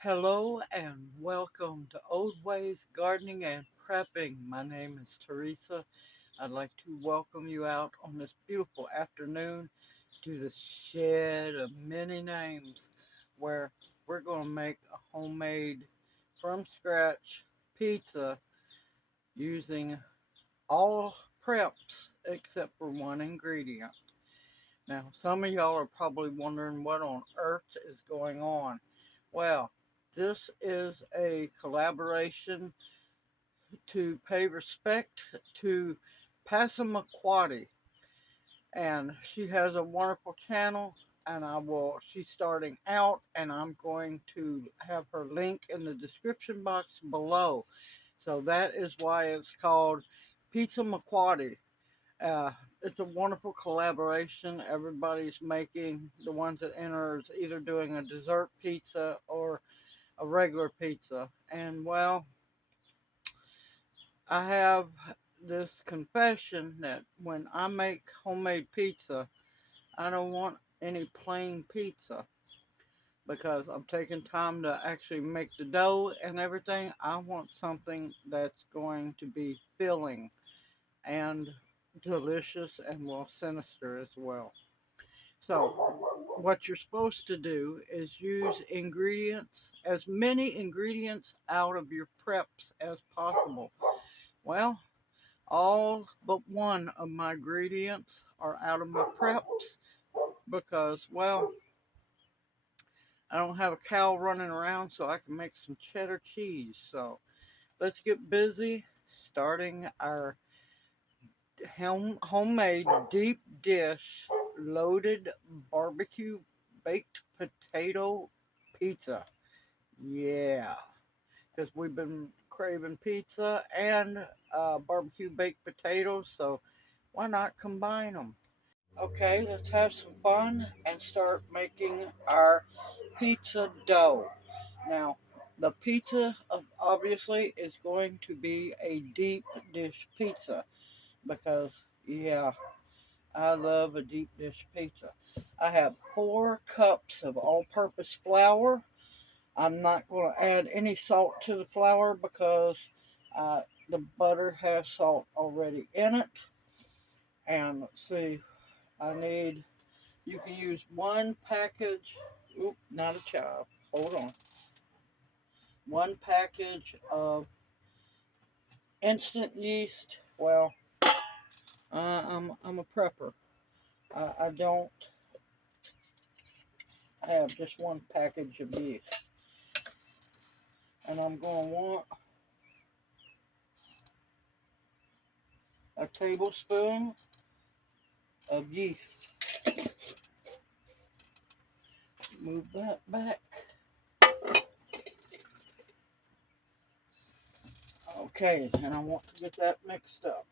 Hello and welcome to Old Ways Gardening and Prepping. My name is Teresa. I'd like to welcome you out on this beautiful afternoon to the shed of many names where we're going to make a homemade from scratch pizza using all preps except for one ingredient. Now, some of y'all are probably wondering what on earth is going on. Well, this is a collaboration to pay respect to Passamaquoddy, and she has a wonderful channel. And she's starting out, and I'm going to have her link in the description box below. So that is why it's called Pizza McQuaddy. Uh, it's a wonderful collaboration. Everybody's making, the ones that enter is either doing a dessert pizza or a regular pizza. And well, I have this confession that when I make homemade pizza, I don't want any plain pizza because I'm taking time to actually make the dough and everything. I want something that's going to be filling and delicious and well sinister as well. So what you're supposed to do is use ingredients, as many ingredients out of your preps as possible. Well, all but one of my ingredients are out of my preps because, well, I don't have a cow running around so I can make some cheddar cheese. So let's get busy starting our homemade deep dish loaded barbecue baked potato pizza. Yeah, because we've been craving pizza and barbecue baked potatoes, so why not combine them? Okay, let's have some fun and start making our pizza dough. Now, the pizza obviously is going to be a deep dish pizza because, yeah, I love a deep dish pizza. I have 4 cups of all purpose flour. I'm not going to add any salt to the flour because the butter has salt already in it. And let's see, you can use one package, not a child, hold on. One package of instant yeast. Well, I'm a prepper. I don't have just one package of yeast. And I'm going to want a tablespoon of yeast. Move that back. Okay, and I want to get that mixed up.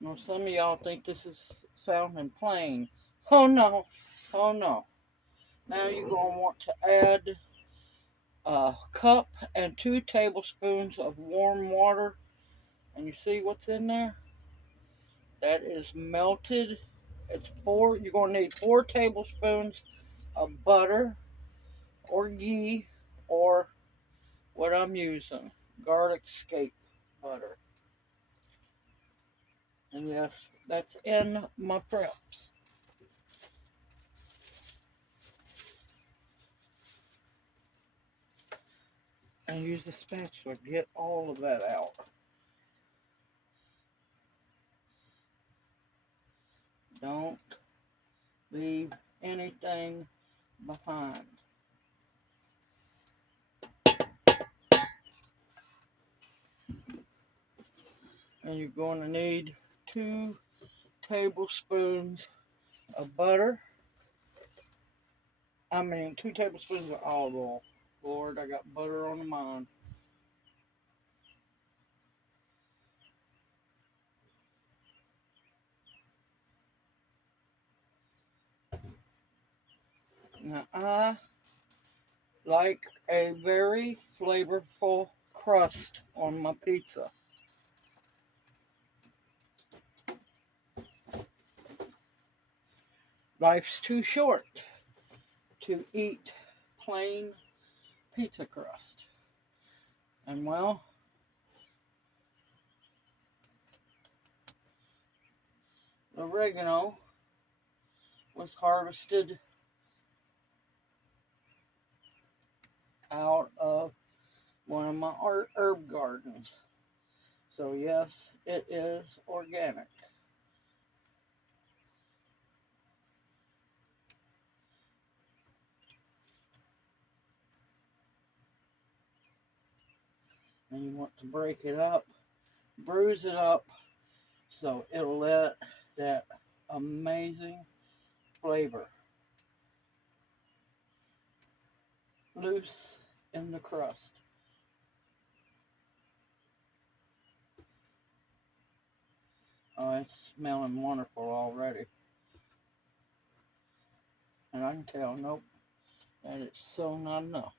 Now, some of y'all think this is sounding plain. Oh no, oh no. Now you're going to want to add a cup and 2 tablespoons of warm water. And you see what's in there? That is melted. You're going to need 4 tablespoons of butter or ghee or what I'm using, garlic scape butter. And yes, that's in my preps. And use the spatula, get all of that out. Don't leave anything behind. And you're going to need 2 tablespoons of butter. 2 tablespoons of olive oil. Lord, I got butter on the mind. Now, I like a very flavorful crust on my pizza. Life's too short to eat plain pizza crust. And well, the oregano was harvested out of one of my herb gardens. So yes, it is organic. And you want to break it up, bruise it up, so it'll let that amazing flavor loose in the crust. Oh, it's smelling wonderful already. And I can tell, nope, that it's so not enough.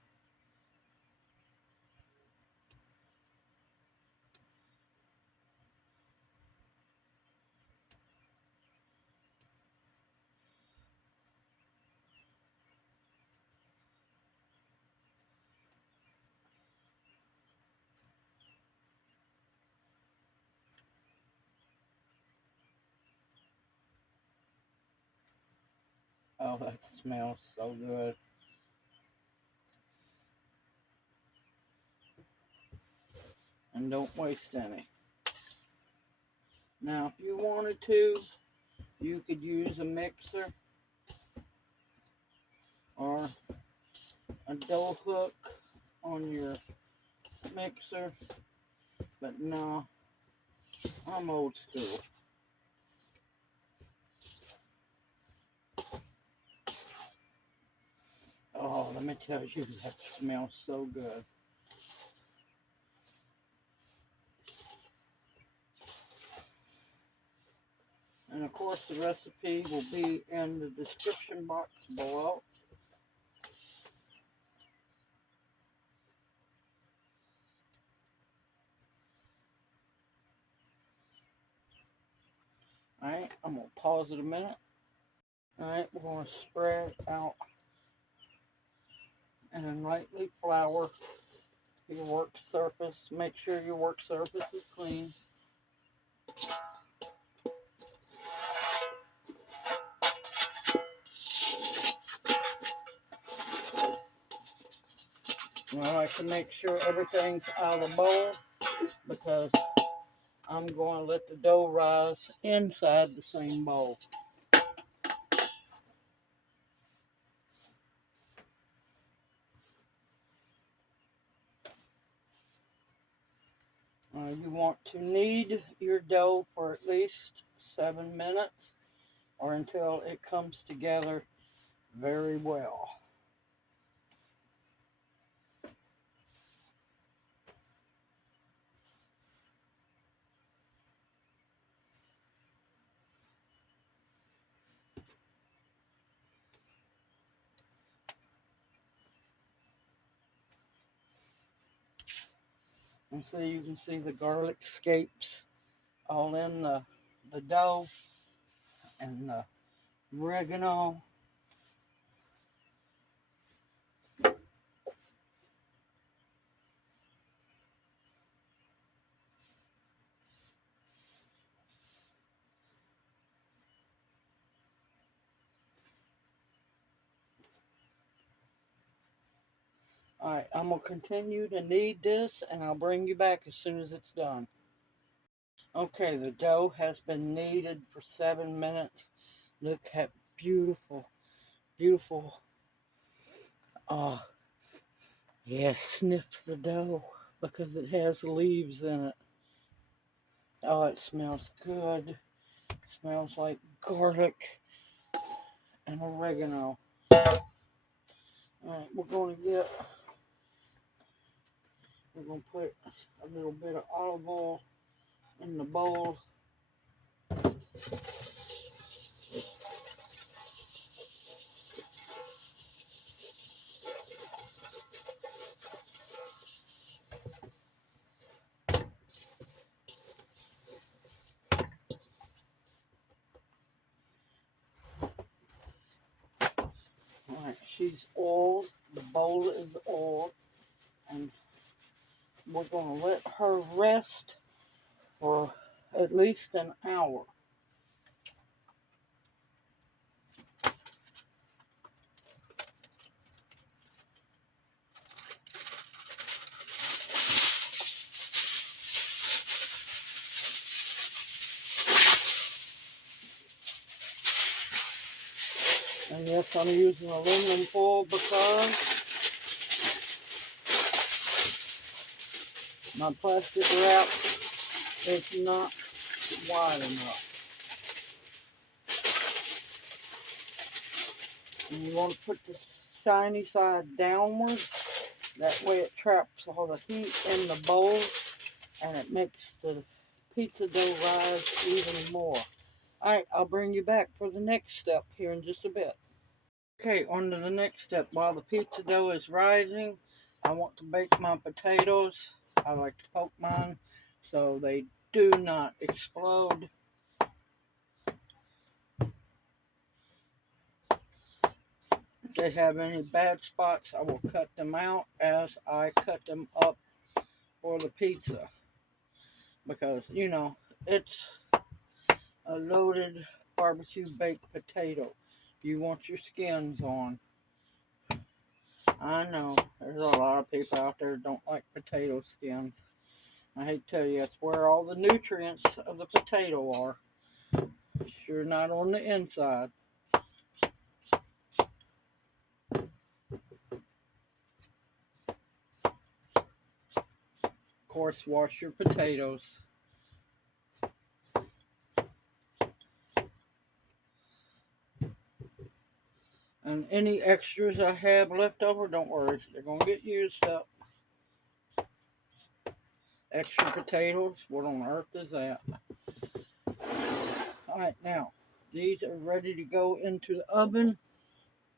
Oh, that smells so good. And don't waste any. Now, if you wanted to, you could use a mixer or a dough hook on your mixer, but no, I'm old school. Oh, let me tell you, that smells so good. And of course, the recipe will be in the description box below. Alright, I'm going to pause it a minute. Alright, we're going to spread out and then lightly flour your work surface. Make sure your work surface is clean. And I like to make sure everything's out of the bowl because I'm going to let the dough rise inside the same bowl. You want to knead your dough for at least 7 minutes or until it comes together very well. And so you can see the garlic scapes all in the dough and the oregano. Alright, I'm going to continue to knead this and I'll bring you back as soon as it's done. Okay, the dough has been kneaded for 7 minutes. Look at beautiful, beautiful. Oh, yeah, sniff the dough because it has leaves in it. Oh, it smells good. It smells like garlic and oregano. Alright, we're going to put a little bit of olive oil in the bowl. Alright, she's oiled. The bowl is oiled. And we're going to let her rest for at least an hour. And yes, I'm using aluminum foil because my plastic wrap is not wide enough. And you want to put the shiny side downwards. That way it traps all the heat in the bowl and it makes the pizza dough rise even more. Alright, I'll bring you back for the next step here in just a bit. Okay, on to the next step. While the pizza dough is rising, I want to bake my potatoes. I like to poke mine so they do not explode. If they have any bad spots, I will cut them out as I cut them up for the pizza. Because, you know, it's a loaded barbecue baked potato. You want your skins on. I know, there's a lot of people out there that don't like potato skins. I hate to tell you, that's where all the nutrients of the potato are. Sure not on the inside. Of course, wash your potatoes. And any extras I have left over, don't worry, they're going to get used up. Extra potatoes, what on earth is that? Alright, now, these are ready to go into the oven.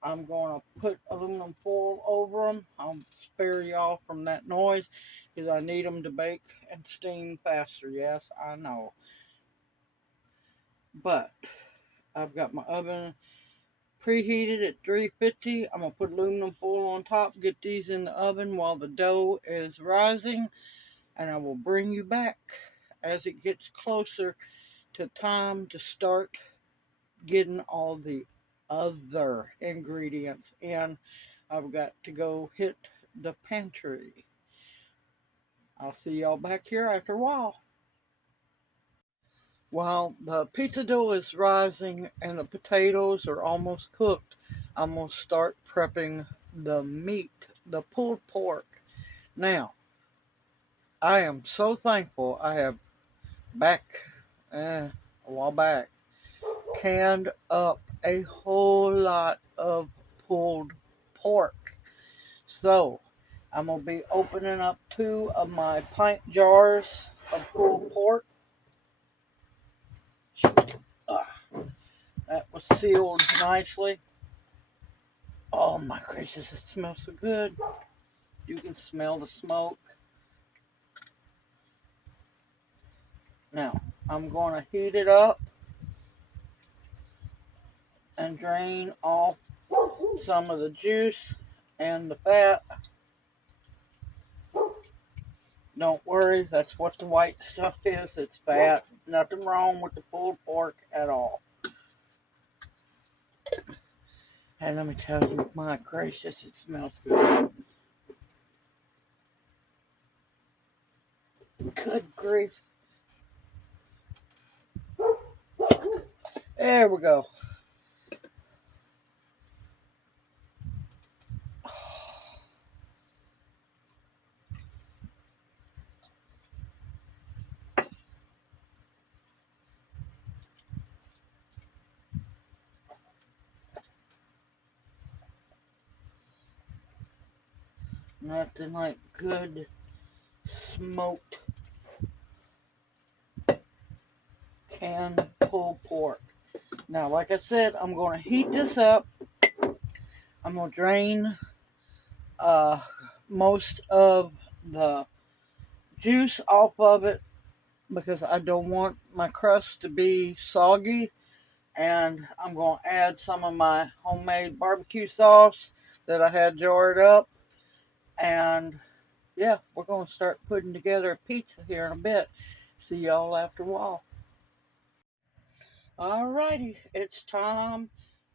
I'm going to put aluminum foil over them. I'll spare y'all from that noise because I need them to bake and steam faster. Yes, I know. But I've got my oven preheated at 350. I'm going to put aluminum foil on top, get these in the oven while the dough is rising, and I will bring you back as it gets closer to time to start getting all the other ingredients in. I've got to go hit the pantry. I'll see y'all back here after a while. While the pizza dough is rising and the potatoes are almost cooked, I'm going to start prepping the meat, the pulled pork. Now, I am so thankful I have a while back, canned up a whole lot of pulled pork. So, I'm going to be opening up 2 of my pint jars of pulled pork. That was sealed nicely. Oh my gracious, it smells so good. You can smell the smoke. Now, I'm going to heat it up and drain off some of the juice and the fat. Don't worry, that's what the white stuff is. It's fat. Nothing wrong with the pulled pork at all. And let me tell you, my gracious, it smells good. Good grief. There we go. Nothing like good smoked canned pulled pork. Now, like I said, I'm going to heat this up. I'm going to drain most of the juice off of it because I don't want my crust to be soggy And I'm going to add some of my homemade barbecue sauce that I had jarred up. And yeah, we're going to start putting together a pizza here in a bit. See y'all after a while. Alrighty, it's time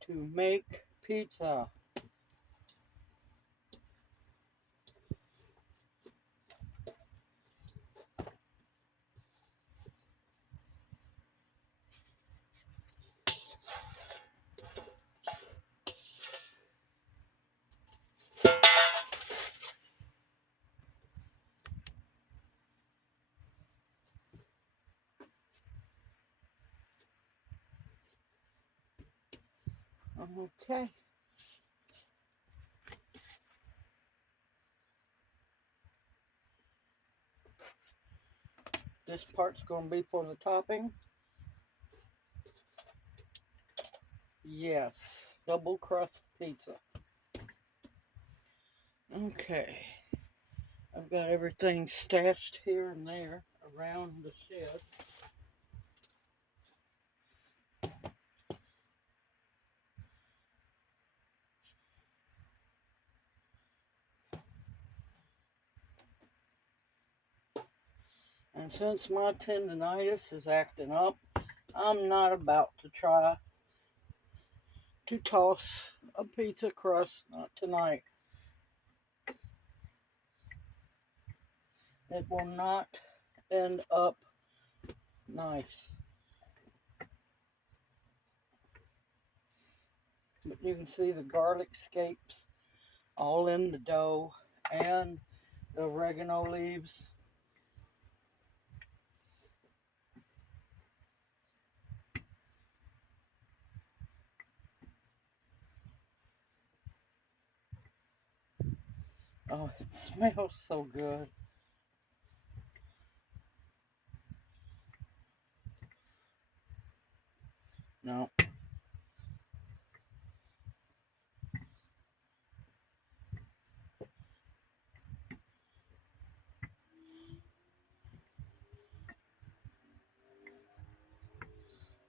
to make pizza. Okay. This part's going to be for the topping. Yes, double crust pizza. Okay. I've got everything stashed here and there around the shed. And since my tendonitis is acting up, I'm not about to try to toss a pizza crust, not tonight. It will not end up nice. But you can see the garlic scapes all in the dough and the oregano leaves. Oh, it smells so good. No.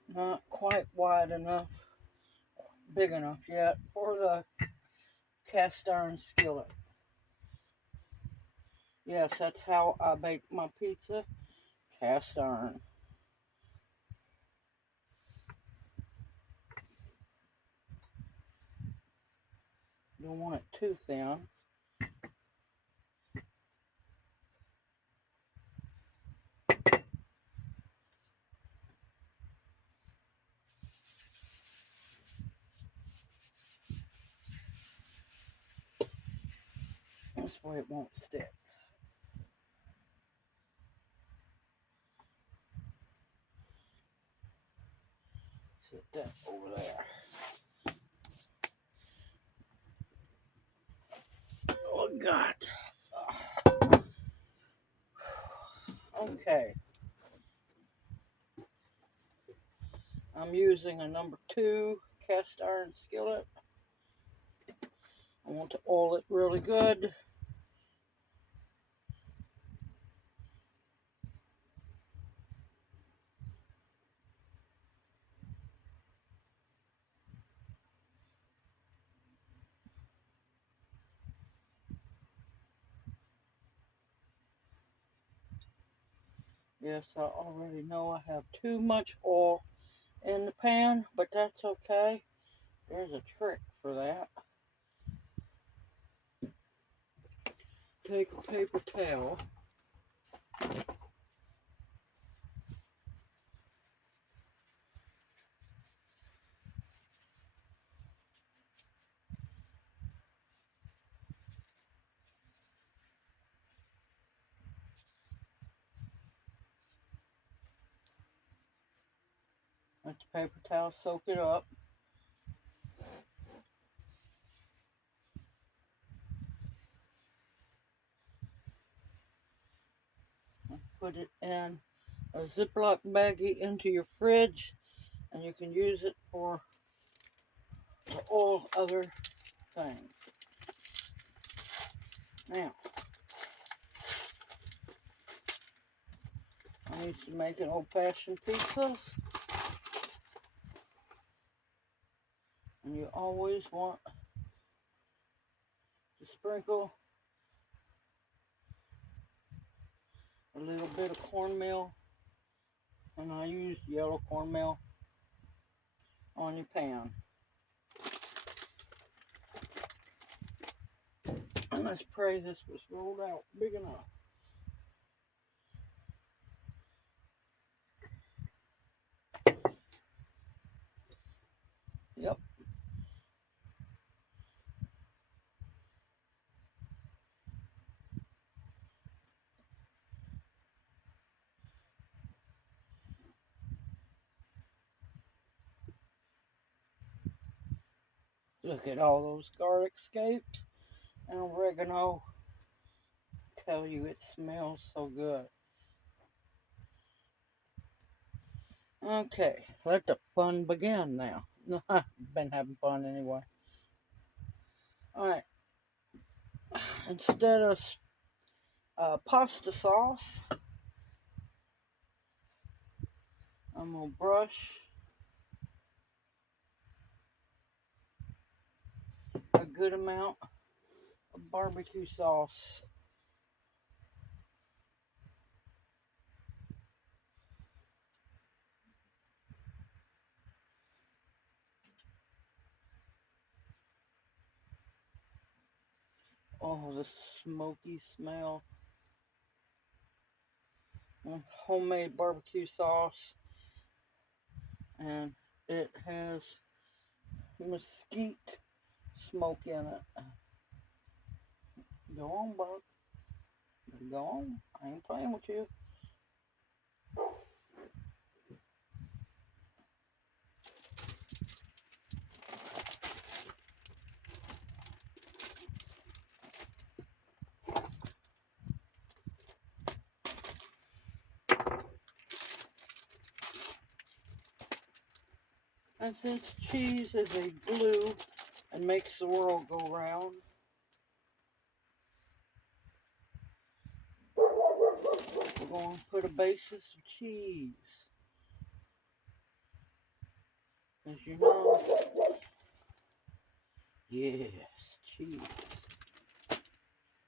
Not quite wide enough, big enough yet for the cast iron skillet. Yes, that's how I bake my pizza, cast iron. You don't want it too thin. This way it won't stick. Set that over there. Oh, God. Okay. I'm using a number 2 cast iron skillet. I want to oil it really good. Yes, I already know I have too much oil in the pan, but that's okay. There's a trick for that. Take a paper towel. Let the paper towel soak it up. Put it in a Ziploc baggie into your fridge, and you can use it for all other things. Now, I'm used to making old-fashioned pizzas. And you always want to sprinkle a little bit of cornmeal, and I use yellow cornmeal, on your pan. And let's pray this was rolled out big enough. Yep. Look at all those garlic scapes and oregano. Tell you it smells so good. Okay, let the fun begin now. I've been having fun anyway. Alright, instead of pasta sauce, I'm going to brush a good amount of barbecue sauce. Oh, the smoky smell. Homemade barbecue sauce. And it has mesquite smoke in it. Go on, Buck. Go on. I ain't playing with you. And since cheese is a glue and makes the world go round, we're going to put a basis of cheese. As you know, yes, cheese.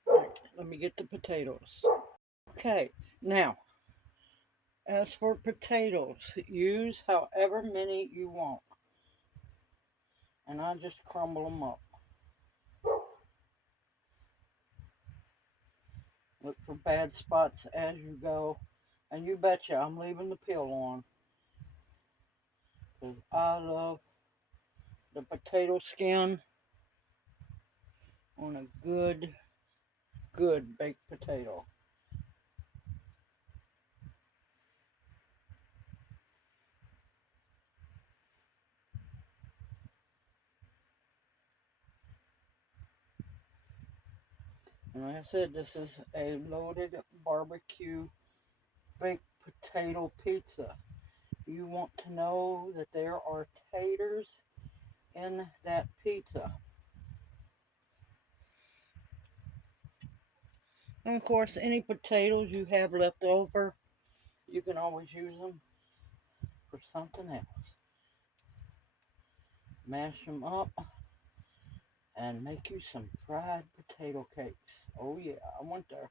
All right, let me get the potatoes. Okay, now, as for potatoes, use however many you want. And I just crumble them up. Look for bad spots as you go. And you betcha I'm leaving the peel on. Because I love the potato skin on a good baked potato. And like I said, this is a loaded barbecue baked potato pizza. You want to know that there are taters in that pizza. And of course, any potatoes you have left over, you can always use them for something else. Mash them up and make you some fried potato cakes. Oh yeah, I went there.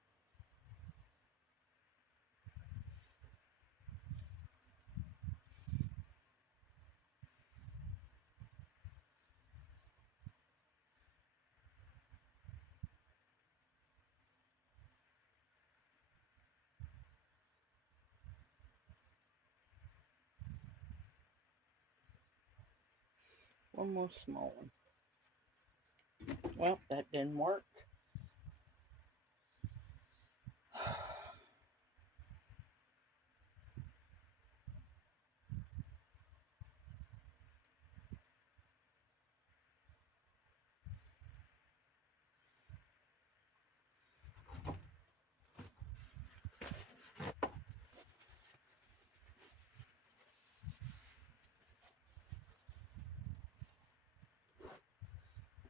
One more small one. Well, that didn't work.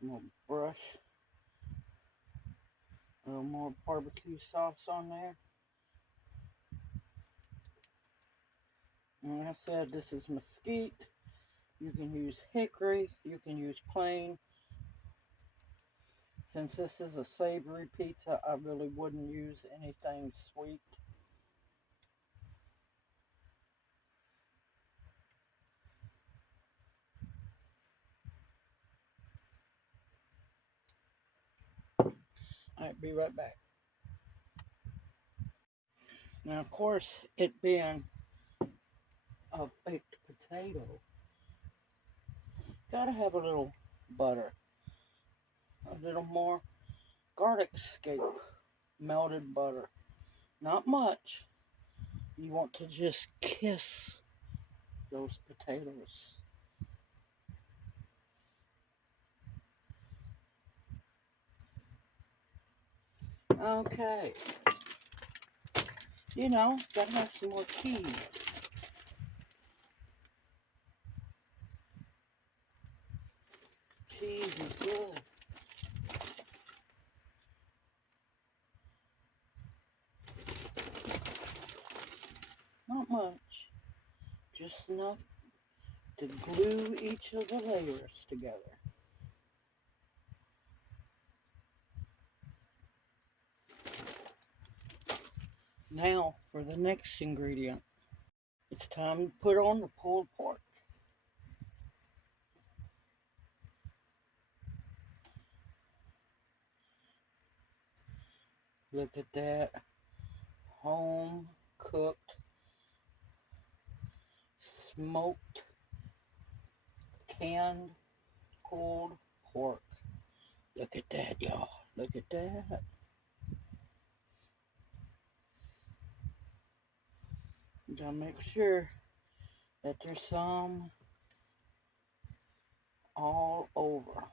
I'm gonna brush a little more barbecue sauce on there. And like I said, this is mesquite. You can use hickory, you can use plain. Since this is a savory pizza, I really wouldn't use anything sweet. Alright, be right back. Now, of course, it being a baked potato, gotta have a little butter, a little more garlic scape, melted butter. Not much. You want to just kiss those potatoes. Okay. You know, gotta have some more cheese. Cheese is good. Not much. Just enough to glue each of the layers together. Now for the next ingredient. It's time to put on the pulled pork. Look at that. Home cooked, smoked, canned, pulled pork. Look at that, y'all. Look at that. You gotta make sure that there's some all over.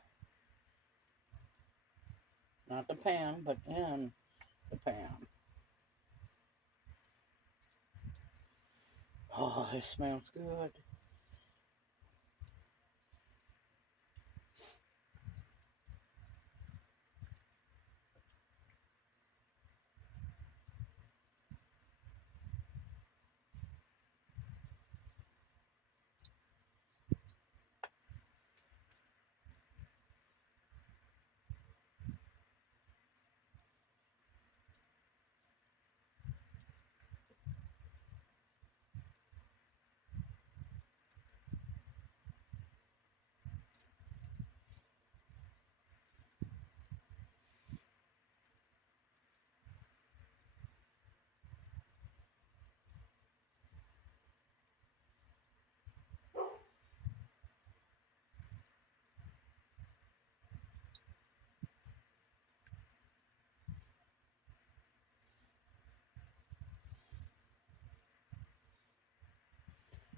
Not the pan, but in the pan. Oh, it smells good.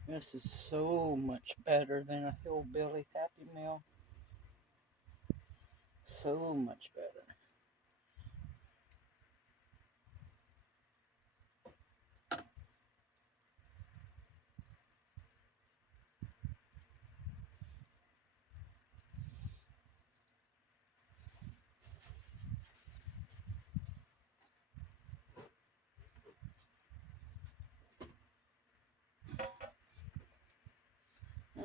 This is so much better than a hillbilly Happy Meal. So much better.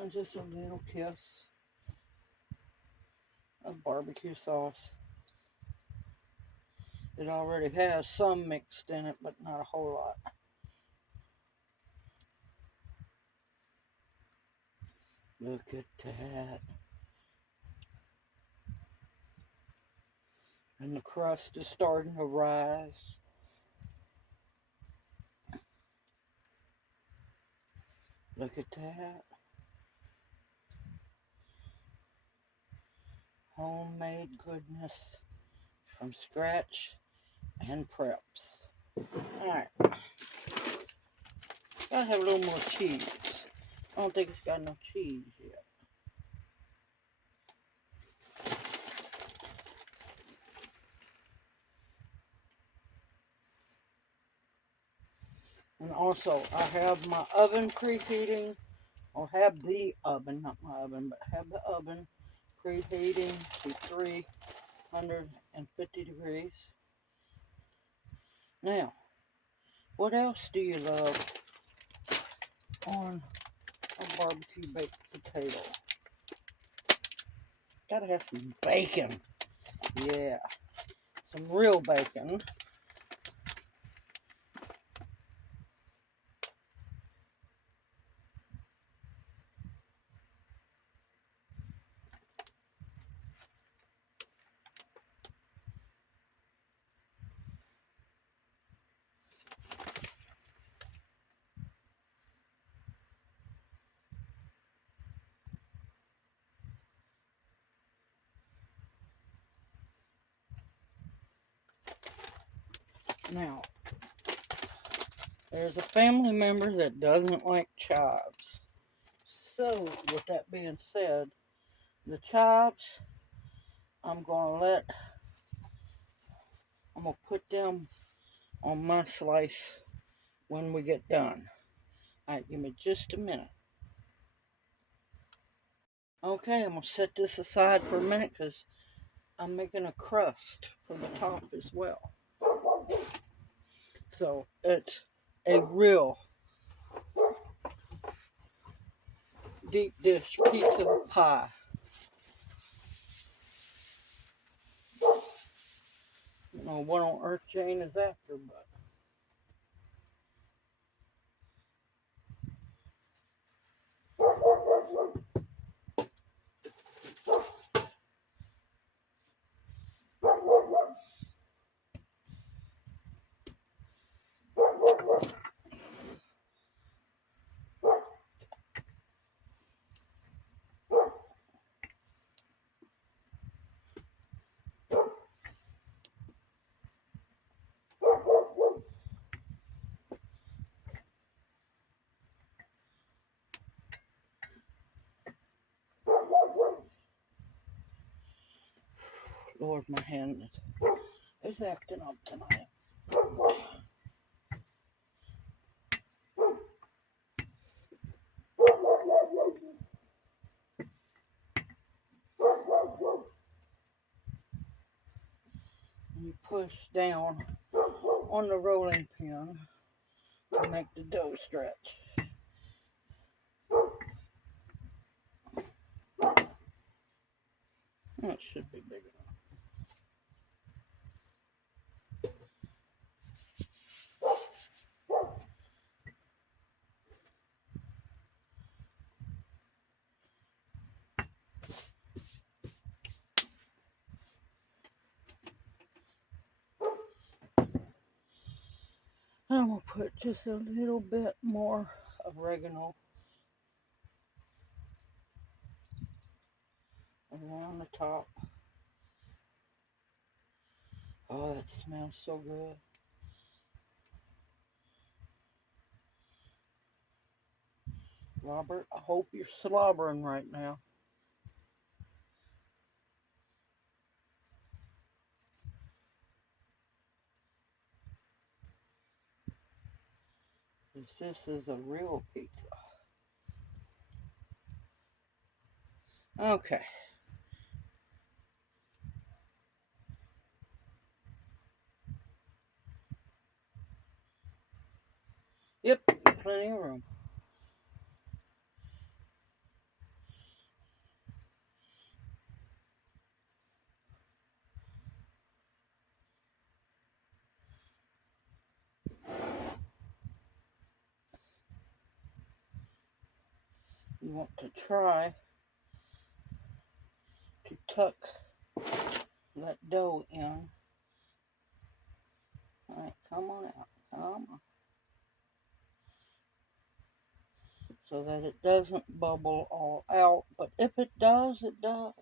And just a little kiss of barbecue sauce. It already has some mixed in it, but not a whole lot. Look at that. And the crust is starting to rise. Look at that. Homemade goodness from scratch and preps. Alright. Gotta have a little more cheese. I don't think it's got enough cheese yet. And also, I have my oven preheating, or have the oven, not my oven, but have the oven preheating to 350 degrees. Now, what else do you love on a barbecue baked potato. Gotta have some bacon. Yeah, some real bacon. Now, there's a family member that doesn't like chives. So, with that being said, the chives, I'm gonna put them on my slice when we get done. Alright, give me just a minute. Okay, I'm gonna set this aside for a minute because I'm making a crust for the top as well. So it's a real deep dish pizza pie. I don't know what on earth Jane is after, but Lord, my hand is acting up tonight. You push down on the rolling pin to make the dough stretch. That should be big enough. I'm going to put just a little bit more oregano around the top. Oh, that smells so good. Robert, I hope you're slobbering right now. This is a real pizza. Okay. Yep, plenty of room. You want to try to tuck that dough in. Alright, come on out. Come on. So that it doesn't bubble all out. But if it does, it does.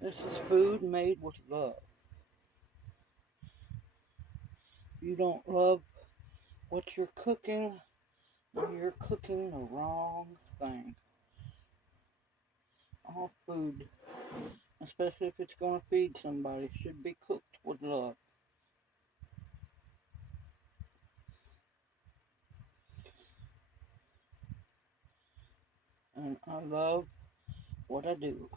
This is food made with love. If you don't love what you're cooking, then you're cooking the wrong thing. All food, especially if it's going to feed somebody, should be cooked with love. and I love what I do.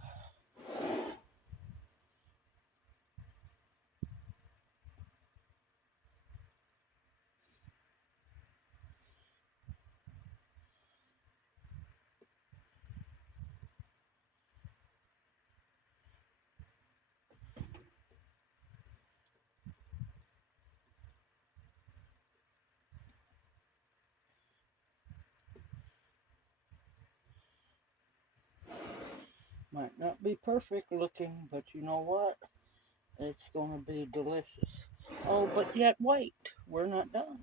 Might not be perfect looking, but you know what? It's going to be delicious. Oh, but yet wait, we're not done.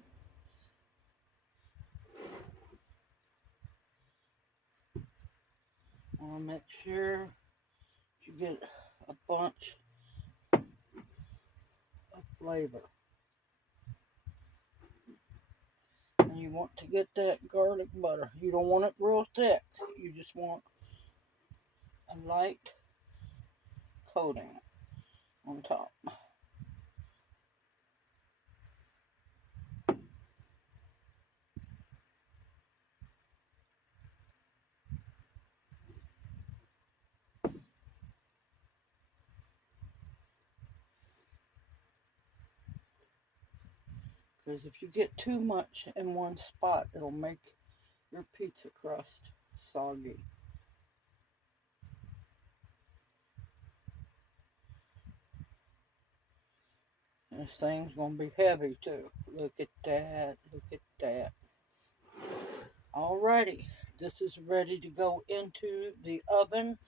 I want to make sure you get a bunch of flavor. And you want to get that garlic butter. You don't want it real thick. You just want a light coating on top. Because if you get too much in one spot, it'll make your pizza crust soggy. And this thing's going to be heavy too. Look at that. Look at that. Alrighty. This is ready to go into the oven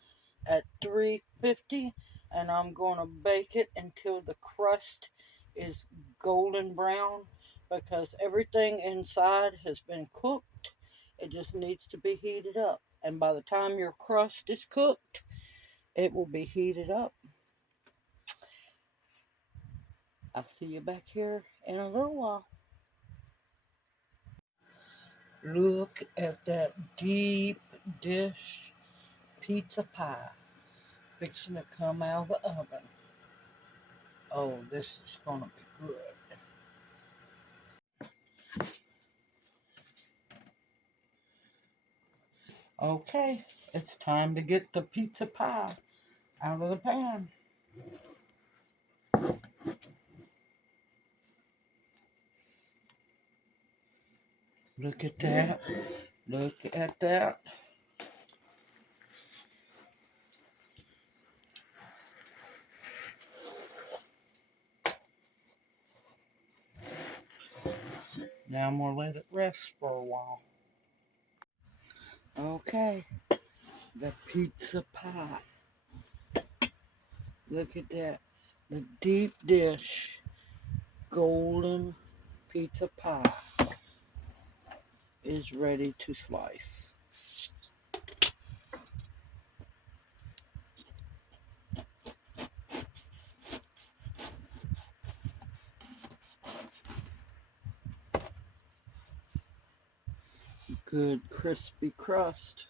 at 350, and I'm going to bake it until the crust is golden brown, because everything inside has been cooked. It just needs to be heated up, and by the time your crust is cooked, it will be heated up. I'll see you back here in a little while. Look at that deep dish pizza pie fixing to come out of the oven. Oh, this is going to be good. Okay, it's time to get the pizza pie out of the pan. Look at that. Look at that. Now I'm going to let it rest for a while. Okay, the pizza pie. Look at that. The deep dish golden pizza pie is ready to slice. Good crispy crust.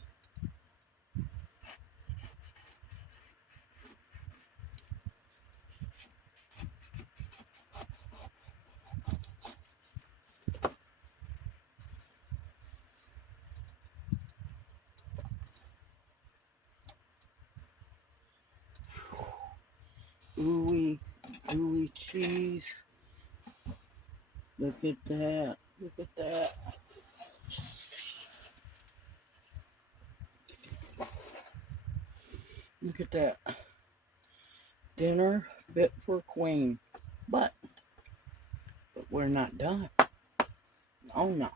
Ooey, gooey cheese. Look at that. Look at that. Look at that. Dinner fit for a queen. But we're not done. Oh no.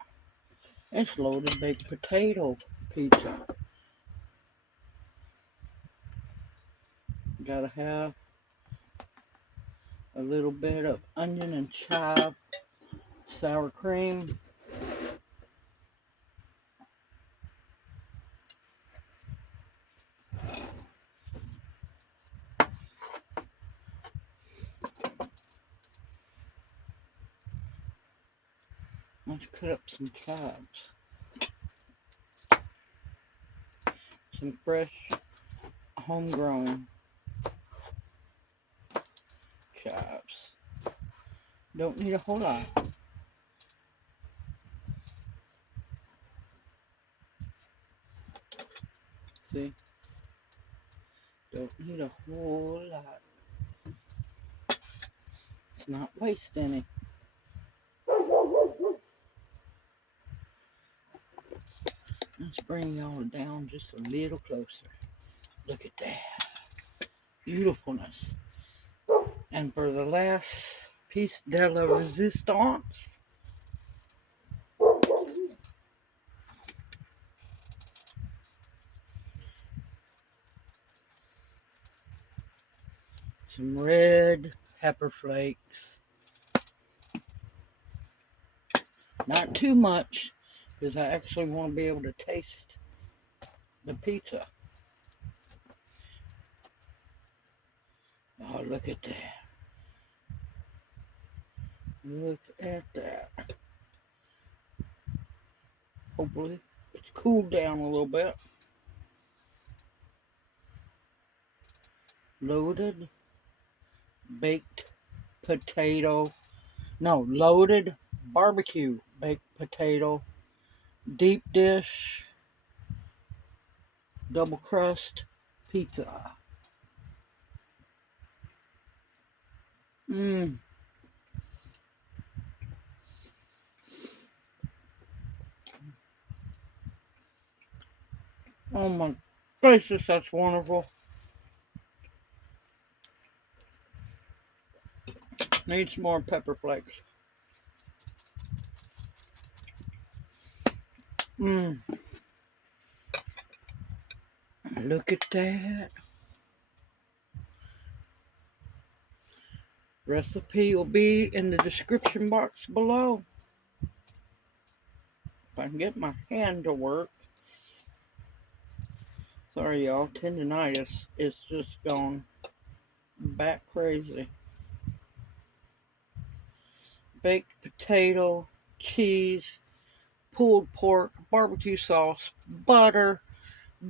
It's loaded baked potato pizza. Gotta have a little bit of onion and chive, sour cream. Let's cut up some chives. Some fresh, homegrown chives. Don't need a whole lot. See, don't need a whole lot. Let's not waste any. Let's bring y'all down just a little closer. Look at that beautifulness. And for the last piece de la resistance, some red pepper flakes. Not too much, because I actually want to be able to taste the pizza. Oh, look at that. Look at that. Hopefully it's cooled down a little bit. Loaded baked potato. No, loaded barbecue baked potato. Deep dish double crust pizza. Mmm. Oh my gracious, that's wonderful. Needs more pepper flakes. Mmm. Look at that. Recipe will be in the description box below. If I can get my hand to work. Sorry y'all, tendonitis is just gone bat crazy. Baked potato, cheese, pulled pork, barbecue sauce, butter,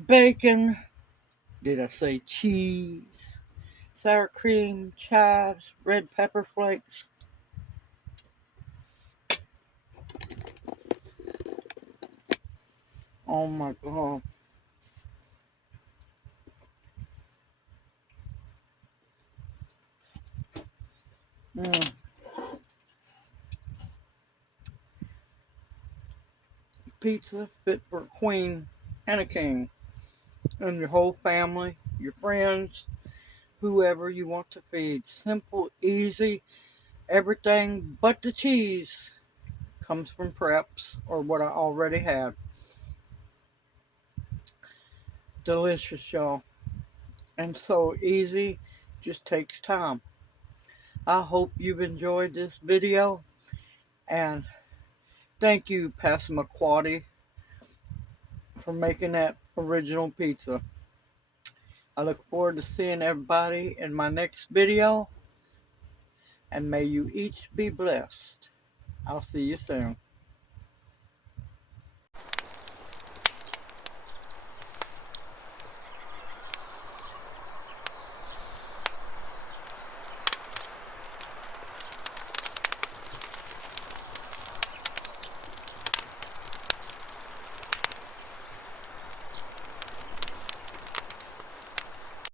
bacon. Did I say cheese? Sour cream, chives, red pepper flakes. Oh my god. Mm. Pizza fit for a queen and a king. And your whole family, your friends, whoever you want to feed. Simple, easy, everything but the cheese comes from preps or what I already had. Delicious, y'all. And so easy, just takes time. I hope you've enjoyed this video, and thank you, Passamaquoddy, for making that original pizza. I look forward to seeing everybody in my next video, and may you each be blessed. I'll see you soon.